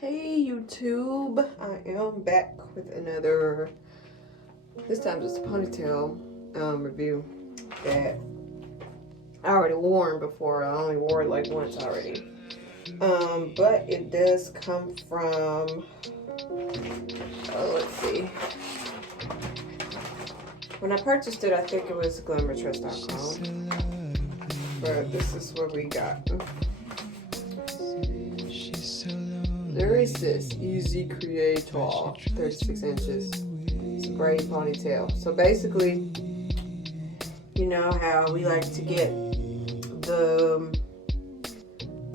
Hey YouTube, I am back with another, this time just a ponytail review that I already worn before. I only wore it like once already. But it does come from, let's see. When I purchased it, I think it was glamourtrust.com. But this is what we got. Zury Sis, Easy Creator, 36 inches. It's a braid ponytail. So basically, you know how we like to get the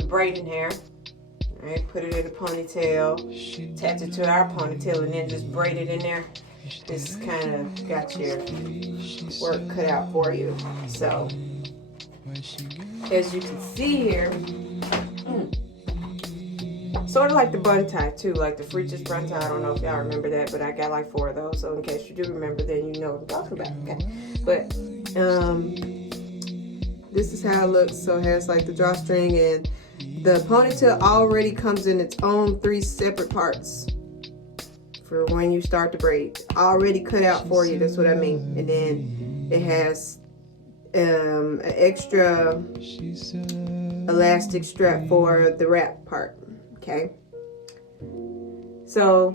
braiding hair, right? Put it in a ponytail, attach it to our ponytail, and then just braid it in there. This kind of got your work cut out for you. So, as you can see here, sort of like the bun tie too, like the Freaches bun tie. I don't know if y'all remember that, but I got like 4 of those. So in case you do remember, then you know what I'm talking about. Okay, but this is how it looks. So it has like the drawstring, and the ponytail already comes in its own 3 separate parts for when you start to braid. Already cut out for you. That's what I mean. And then it has an extra elastic strap for the wrap part. Okay, so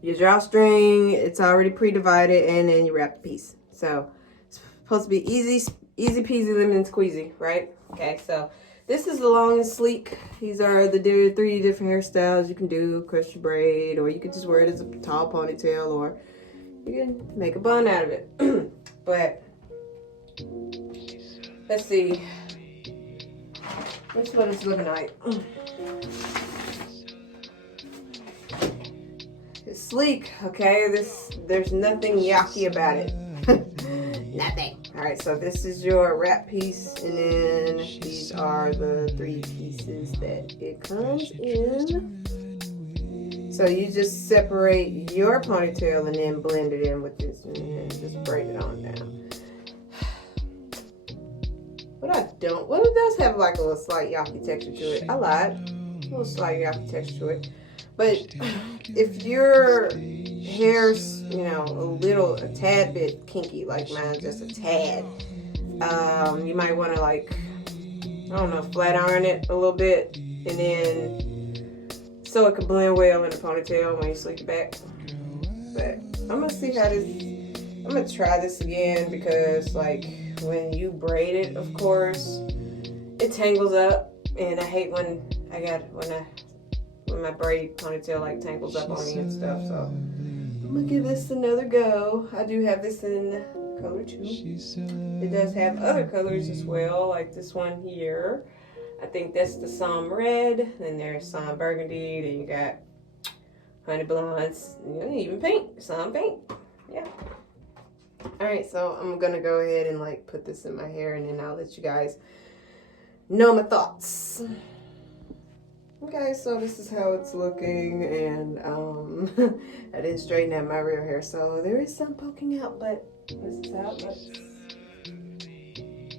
your drawstring, it's already pre-divided, and then you wrap the piece. So it's supposed to be easy peasy lemon squeezy, right? Okay, so this is the long and sleek. These are the 3 different hairstyles you can do: crochet braid, or you could just wear it as a tall ponytail, or you can make a bun out of it. But let's see. This is what it's looking like. It's sleek, okay? There's nothing yucky about it. Nothing. Alright, so this is your wrap piece, and then these are the 3 pieces that it comes in. So you just separate your ponytail and then blend it in with this, and then just braid it on down. Well, it does have like a little slight yucky texture to it. I lied. A little slight yucky texture to it. But if your hair's, you know, a tad bit kinky, like mine, just a tad, you might want to, like, I don't know, flat iron it a little bit, and then so it can blend well in the ponytail when you sleek it back. But I'm gonna see how this. I'm gonna try this again, because like, when you braid it, of course, it tangles up, and I hate when my braid ponytail like tangles up on me and stuff. So I'm gonna give this another go. I do have this in color 2. It does have other colors as well, like this one here. I think that's the Somme Red. Then there's Somme Burgundy. Then you got Honey Blondes, even pink, Somme Pink. Yeah. Alright, so I'm gonna go ahead and like put this in my hair, and then I'll let you guys know my thoughts. Okay, so this is how it's looking, and I didn't straighten out my real hair, so there is some poking out, but this is how it looks.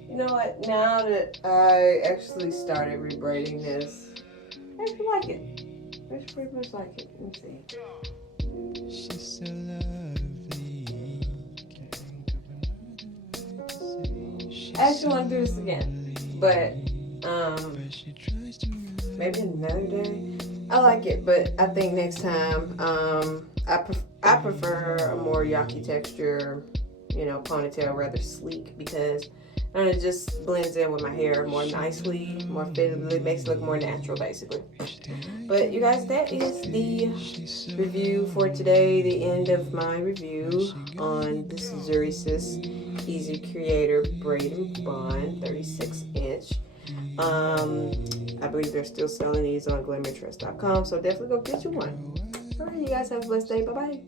You know what, now that I actually started rebraiding this, I actually like it. I actually pretty much like it. Let me see. She's so lovely. I actually want to do this again, but maybe another day. I like it, but I think next time I prefer a more yucky texture, you know, ponytail, rather sleek, because I don't know, it just blends in with my hair more nicely, more fitted. It makes it look more natural, basically. But you guys, that is the review for today. The end of my review on this Zury Sis Easy Creator Braid and Bun 36 inch. I believe they're still selling these on glamourtrust.com, so definitely go get you one. Alright, you guys have a blessed day. Bye bye.